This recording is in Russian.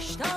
что